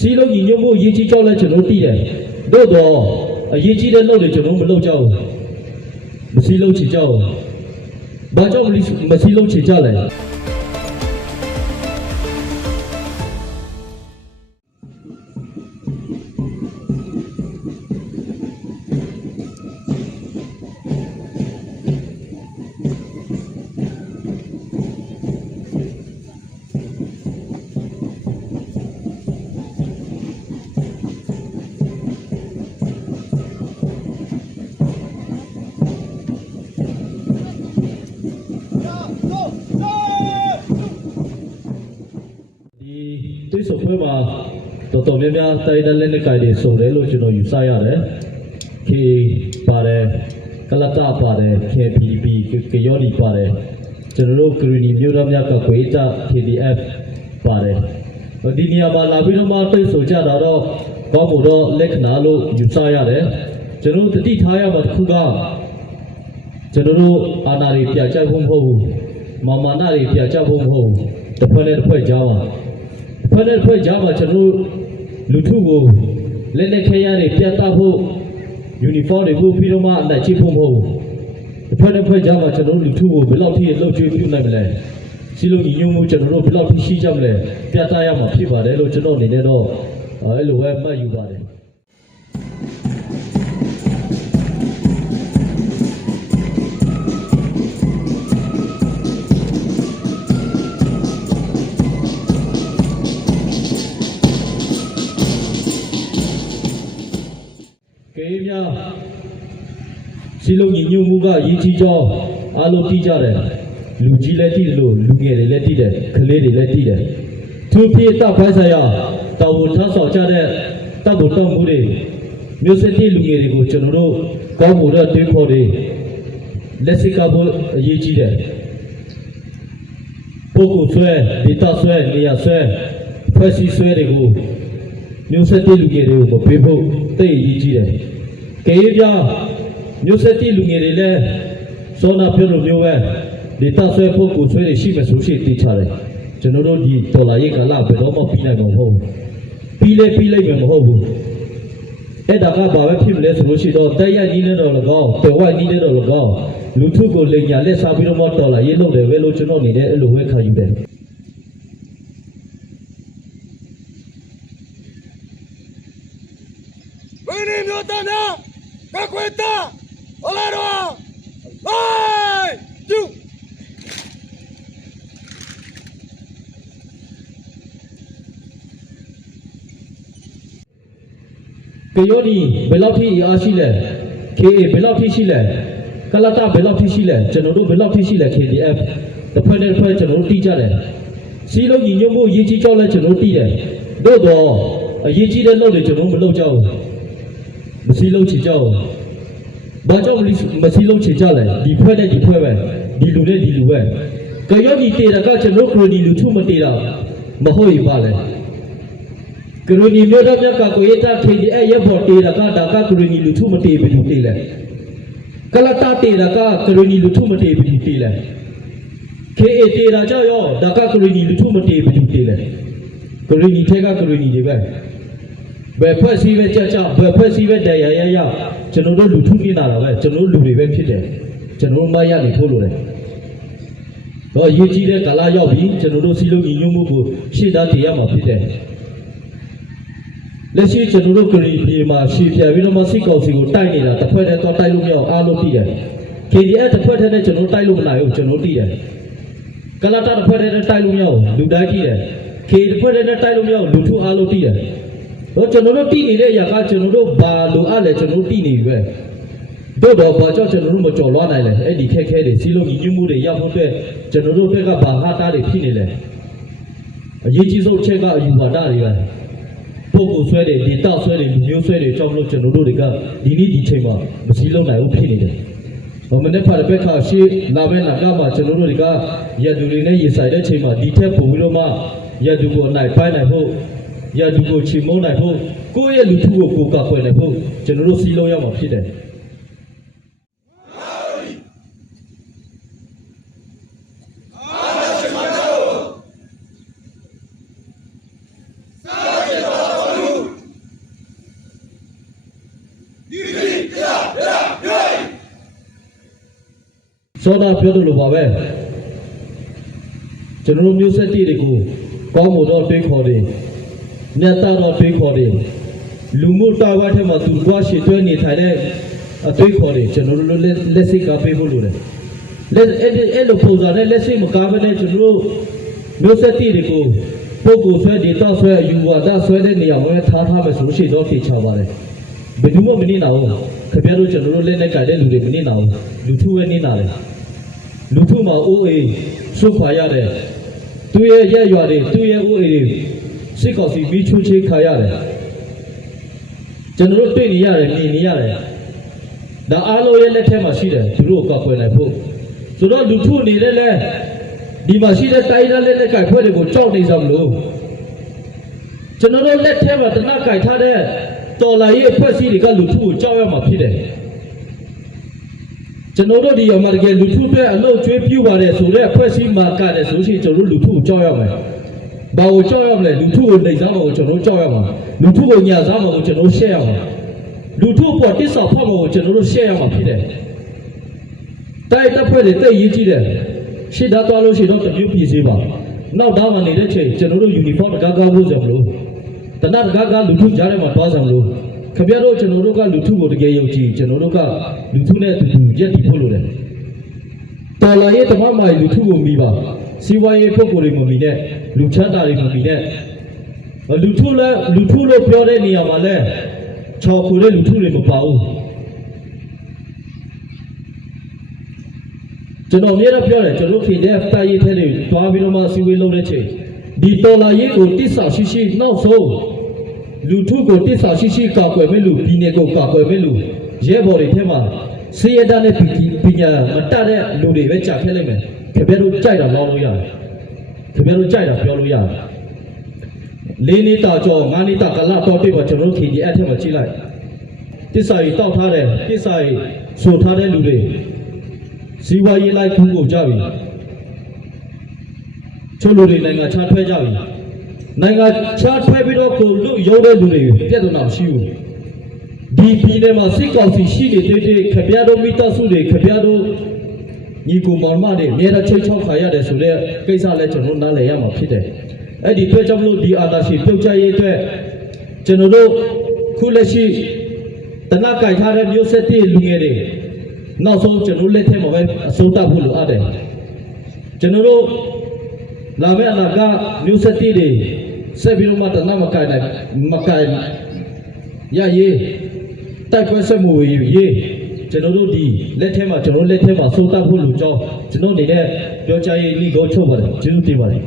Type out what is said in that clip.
စီလုံးညီညွတ်မှုအရေးကြီးကြောက်လဲကျွန်တော်သိတယ်သို့တော့အရေးကြီးတဲ့လုပ်တွေကျွန်တော်မလုပ်ကြဘူးမစီလုံးချင်ကြဘူးဘာကြောင့်မလီမစီလုံးချင်ကြလဲ တော်တော်များများတိုင်းတဲ့လက်နက်ကိုင်တွေစုံတယ်လို့ကျွန်တော်ယူဆရတယ်။ K ပါတယ်ကလတာပါတယ် KPP ကယောဒီပါတယ်ကျွန်တော်တို့ဂရီနီမြို့သားများကကွေးတာ KDF ပါတယ်။ဒီနေရာမှာလာပြီးတော့မှတွေးဆိုကြတာတော့ကောင်းဖို့တော့လက္ခဏာလို့ယူဆရတယ်။ကျွန်တော်တို့တတိထားရမှာတစ်ခုကကျွန်တော်တို့အာဏာတွေပြကြဖို့မဟုတ်ဘူး။မာမာနာတွေပြကြဖို့မဟုတ်ဘူး။တစ်ဖွဲ့နဲ့တစ်ဖွဲ့ကြားမှာဖွဲ့တဲ့ဖွဲ့ကြားမှာကျွန်တော်တို့ လူထုကိုလက်နဲ့ခဲရတွေပြတ်သားဖို့ယူနီဖောင်းတွေပို့ပြီးတော့မှအနိုင်ချိဖို့မဟုတ်ဘူး။ဖွဲ့တဲ့ဖွဲ့ကြားမှာကျွန်တော်တို့လူထုကိုဘယ်လောက်ထိလှုပ်ကြွေးပြုနိုင်မလဲ။စီလုံးညီညွတ်မှုကျွန်တော်တို့ဘယ်လောက်ထိရှိကြမလဲ။ပြတ်သားရမှာဖြစ်ပါတယ်လို့ကျွန်တော်အနေနဲ့တော့အဲ့လိုပဲမှတ်ယူပါတယ်။ စီလုံးညီညွတ်မှုကရည်ကြီးကြောင်းအားလုံးသိကြတယ်လူကြီးလည်းသိတယ်လို့လူငယ်တွေလည်းသိတယ်ကလေးတွေလည်းသိတယ်သူဖြစ်တပ်ဖိုင်းဆိုင်ရာတော်ဝန်ထမ်းဆောင်ကြတဲ့တပ်ဘုံတော်မှုတွေမျိုးစစ်တီလူငယ်တွေကိုကျွန်တော်တို့ကောင်းမှုတော့တွေးခေါ်တွေလက်စိကဖို့အရေးကြီးတယ်ပုဂ္ဂိုလ်ဆွဲဒေတာဆွဲနေရာဆွဲဖွဲ့စည်းဆွဲတွေကိုမျိုးဆက်တိလူငယ်တွေကိုမပေးဖို့တိတ်အရေးကြီးတယ်။ကေးပြ မျိုးဆက်တိလူငယ်တွေလည်းစောနာပြောလို့မျိုးပဲဒီတဆွဲဖို့ကိုဆွဲတွေရှိမှဆိုရှိတေးချတယ်။ကျွန်တော်တို့ဒီဒေါ်လာရေးကလာဘယ်တော့မှပြီးနိုင်မှာမဟုတ်ဘူး။ပြီးလဲပြီးလိုက်မှာမဟုတ်ဘူး။အဲ့ဒါကဘာပဲဖြစ်မလဲဆိုလို့ရှိတော့တက်ရကြီးနေတော့လကောက်ပယ်ဝကြီးနေတော့လကောက်လူထုကိုလိန်ညာလက်စားပြီးတော့မှဒေါ်လာရေးလုပ်တယ်ပဲလို့ကျွန်တော်အနေနဲ့အဲ့လိုဝဲခံယူတယ်။ဝင်းနေမျိုးသားများကကွေတာ ဟလာတော်ဟိုင်းကျူကယောဒီဘယ်လောက်ထိအားရှိလဲ KA ဘယ်လောက်ထိရှိလဲကလတာဘယ်လောက်ထိရှိလဲကျွန်တော်တို့ဘယ်လောက်ထိရှိလဲ KDF တစ်ဖွဲ့နဲ့တစ်ဖွဲ့ကျွန်တော်တို့တီးကြတယ်စီလုံးညီညွတ်မှုအရေးကြီးကြောက်လဲကျွန်တော်တို့တီးတယ်သို့တော့အရေးကြီးတဲ့လုပ်တွေကျွန်တော်တို့မလုပ်ကြဘူးမစီလုံးချင်ကြဘူး ဘာကြောင့်မလီမစီလုံးချင်ကြလဲဒီဖွဲ့နဲ့ဒီဖွဲ့ပဲဒီလူနဲ့ဒီလူပဲကယောဒီတေတာကကျွန်တော်တို့ခရိုနီလူထုမတေတာမဟုတ်ရင်ပါလဲကရိုနီမျိုးတော့မြတ်ကကိုရတာထေဒီအဲ့ရဖို့တေရကဒါကကရိုနီလူထုမတေဘူးတေလဲကလတာတေရကကရိုနီလူထုမတေဘူးတေလဲခေအေတေရာကြောက်ရောဒါကကရိုနီလူထုမတေဘူးတေလဲကရိုနီထဲကကရိုနီတွေပဲ ဘယ်ဖွဲ့စည်းပဲကြကြဘယ်ဖွဲ့စည်းပဲတရားရရကျွန်တော်တို့လူထုနေတာတာပဲကျွန်တော်တို့လူတွေပဲဖြစ်တယ်ကျွန်တော်တို့မရနေဖို့လို့လေတော့ရေးကြည့်တဲ့ကာလရောက်ပြီကျွန်တော်တို့စီလုံးညီညွတ်မှုကိုရှေ့သားတည်ရမှာဖြစ်တယ်လက်ရှိကျွန်တော်တို့ကရီပြည်မှာရှေ့ပြပြီးတော့မစစ်ကောင်စီကိုတိုက်နေတာတစ်ဖွဲ့တည်းတော့တိုက်လို့မရအောင်အားလုံးသိတယ်။ KDF တစ်ဖွဲ့တည်းနဲ့ကျွန်တော်တို့တိုက်လို့မနိုင်ဘူးကျွန်တော်တို့သိတယ်။ကလတာတစ်ဖွဲ့တည်းနဲ့တိုက်လို့မရအောင်လူတိုင်းသိတယ်။ K တစ်ဖွဲ့တည်းနဲ့တိုက်လို့မရအောင်လူထုအားလုံးသိတယ်။ တော့ကျွန်တော်တို့သိနေတဲ့အရာကကျွန်တော်တို့ဘာလိုအပ်လဲကျွန်တော်တို့သိနေပြီပဲ။တို့တော့ဘာကြောင့်ကျွန်တော်တို့မကြော်လွှားနိုင်လဲအဲ့ဒီခက်ခဲတွေစီလုံးညီညွတ်မှုတွေရောက်ဖို့အတွက်ကျွန်တော်တို့ဘက်ကဘာဟာတာတွေဖြစ်နေလဲ။အရေးကြီးဆုံးအချက်ကအယူဝါဒတွေပဲ။ပုဂ္ဂိုလ်ဆွဲတယ်ဒေတာဆွဲတယ်လူမျိုးဆွဲတယ်ကြောင့်မလို့ကျွန်တော်တို့တွေကဒီနေ့ဒီချိန်မှာမစည်းလုံးနိုင်ဘူးဖြစ်နေတယ်။ဘာမနေ့ဖာဘက်ကရှေ့လာမဲ့လာကမှာကျွန်တော်တို့တွေကရတူတွေနဲ့ရေဆိုင်တဲ့ချိန်မှာဒီထက်ပိုပြီးတော့မှရတူကိုအနိုင်ပိုင်းနိုင်ဖို့ ရာသူကိုချေမုန်းနိုင်ဖို့ကိုယ့်ရဲ့လူထုကိုကိုယ်ကဖွဲ့နိုင်ဖို့ကျွန်တော်တို့စီးလုံးရမှာဖြစ်တယ်စောတာပြောတယ်လို့ပါပဲကျွန်တော်မျိုးဆက်တည်တွေကိုကောင်းမှုတော့တွေးခေါ်တယ် မြတ်တာတော့တွေးခေါ်တယ်လူမှုတာဝတ်ထဲမှာသူကွာရှိတွဲနေထိုင်တဲ့အတွေးခေါ်တယ်ကျွန်တော်တို့လက်လက်စိတ်ကပေးဖို့လိုတယ်လက်အဲ့ဒီအဲ့လိုပုံစံနဲ့လက်စိတ်မကားဘဲနဲ့ကျွန်တော်တို့မျိုးဆက်တီတွေကိုပုဂ္ဂိုလ်ဆွဲဒေတာဆွဲယူဝါဒဆွဲတဲ့နေရာမှာထားထားမယ်ဆိုလို့ရှိရင်တော့ထေချပါတယ်ဘယ်သူမှမနေနိုင်ဘူးခင်ဗျားတို့ကျွန်တော်တို့လက်နဲ့ကြိုက်တဲ့လူတွေမနေနိုင်ဘူးလူထုပဲနေနိုင်တယ်လူထုမှာအိုးအေးဆုခွာရတယ်သူရဲ့ရက်ရွာတွေသူရဲ့အိုးအေးတွေ စိတ်ကောက်စီပြီးချွချေးခါရတယ်ကျွန်တော်တို့တွေ့နေရတယ်နေနေရတယ်ဒါအားလုံးရဲ့လက်ထက်မှာရှိတယ်သူတို့ကောက်ွယ်နိုင်ဖို့ဆိုတော့လူထုနေတဲ့လဲဒီမှာရှိတဲ့တိုင်းသားလက်နဲ့ကြိုက်ဖွဲ့တွေကိုကြောက်နေကြမလို့ကျွန်တော်တို့လက်ထဲမှာတနက်ကြိုက်ထားတဲ့တော်လာရေးအဖွဲ့အစည်းတွေကလူထုကိုကြောက်ရမှာဖြစ်တယ်ကျွန်တော်တို့ဒီရောမှာတကယ်လူထုအတွက်အလုပ်ကျွေးပြုပါတယ်ဆိုတဲ့အဖွဲ့အစည်းမှာကတယ်ဆိုရှင်ကျွန်တော်တို့လူထုကိုကြောက်ရမယ် ဘာကိုကြောက်ရမလဲလူထုကိုနှိမ်စားမှာကိုကျွန်တော်တို့ကြောက်ရမှာလူထုကိုညာစားမှာကိုကျွန်တော်တို့ရှက်ရမှာလူထုပေါ်တစ္ဆာဖောက်မှာကိုကျွန်တော်တို့ရှက်ရမှာဖြစ်တယ်တိုက်တပ်ဖွဲ့တွေတိတ်ရေးကြည့်တယ်ရှစ်သားသွားလို့ရှိရင်တော့တမျိုးပြည်စေးပါနောက်သားမှနေတဲ့ချိန်ကျွန်တော်တို့ယူနီဖောင်းတကားကားဖို့ဆိုမလို့တနတ်တကားကလူထုကြားထဲမှာတွားဆောင်လို့ခင်ဗျားတို့ကျွန်တော်တို့ကလူထုကိုတကယ်ယုံကြည်ကျွန်တော်တို့ကလူထုနဲ့အတူတူရက်တည်ဖို့လိုတယ်တော်လာရေးတမမိုင်လူထုကိုမိပါစီဝါရေးပုဂ္ဂိုလ်တွေမမိနဲ့ လူချမ်းသာတွေမမိနဲ့လူထုလည်းလူထုလို့ပြောတဲ့နေရာမှာလည်းချော်ခွေတဲ့လူထုတွေမပါဘူးကျွန်တော်အများနဲ့ပြောတယ်ကျွန်တော် PDF တာရေးထဲတွေတွားပြီးတော့မှစီဝေးလုပ်တဲ့ချိန်ဒီတော်လာရေးကိုတစ္ဆာရှိရှိနောက်ဆုံးလူထုကိုတစ္ဆာရှိရှိကာကွယ်မဲ့လူပြည်နယ်ကိုကာကွယ်မဲ့လူရဲဘော်တွေထဲမှာစေရဒနဲ့ပညာမတတ်တဲ့လူတွေပဲကြာခဲ့လိမ့်မယ်ခင်ဗျားတို့ကြိုက်တာလောင်းလို့ရတယ် ခင်ဗျားတို့ကြိုက်တာပြောလို့ရတယ်လေးနေတာကြောငါးနေတာကလတော့တိပါကျွန်တော်တို့ KGF ထဲမှာကြည့်လိုက်တစ္ဆာကြီးတောက်ထားတယ်တစ္ဆာကြီးဆိုထားတဲ့လူတွေဇီဝရေးလိုက်ခုကိုကြပြီချို့လူတွေနိုင်ငံခြားထွက်ကြပြီနိုင်ငံခြားထွက်ပြီးတော့ကိုလူရုံးတဲ့လူတွေပြဿနာမရှိဘူးဒီပြည်နယ်မှာစစ်ကောင်စီရှိနေသေးသေးခပြားတို့မိသားစုတွေခပြားတို့ ညီကိုမောင်မတွေမြေရချိတ်ချောက်ခါရတယ်ဆိုတဲ့ကိစ္စလည်းကျွန်တော်နားလည်ရမှာဖြစ်တယ်အဲ့ဒီအတွက်ကြောင့်မလို့ဒီအာသာရှိပြုတ်ချရေးအတွက်ကျွန်တော်တို့ခုလက်ရှိတနက်ကြိုက်ထားတဲ့မျိုးဆက်တဲ့လူငယ်တွေနောက်ဆုံးကျွန်တော်လက်ထက်မှာပဲအစိုးတဖို့လိုအပ်တယ်ကျွန်တော်တို့လာမယ့်အနာကမျိုးဆက်တီးတွေဆက်ပြီးတော့မှတနမကိုင်နိုင်မကိုင်ရရေးတိုက်ပွဲဆက်မှုရေးရေး ကျွန်တော်တို့ဒီလက်ထဲမှာကျွန်တော်လက်ထဲမှာစိုးတတ်ဖို့လူကြောင်းကျွန်တော်အနေနဲ့ပြောကြရေးလိကောချုပ်ပါတယ်ကျေးဇူးတင်ပါတယ်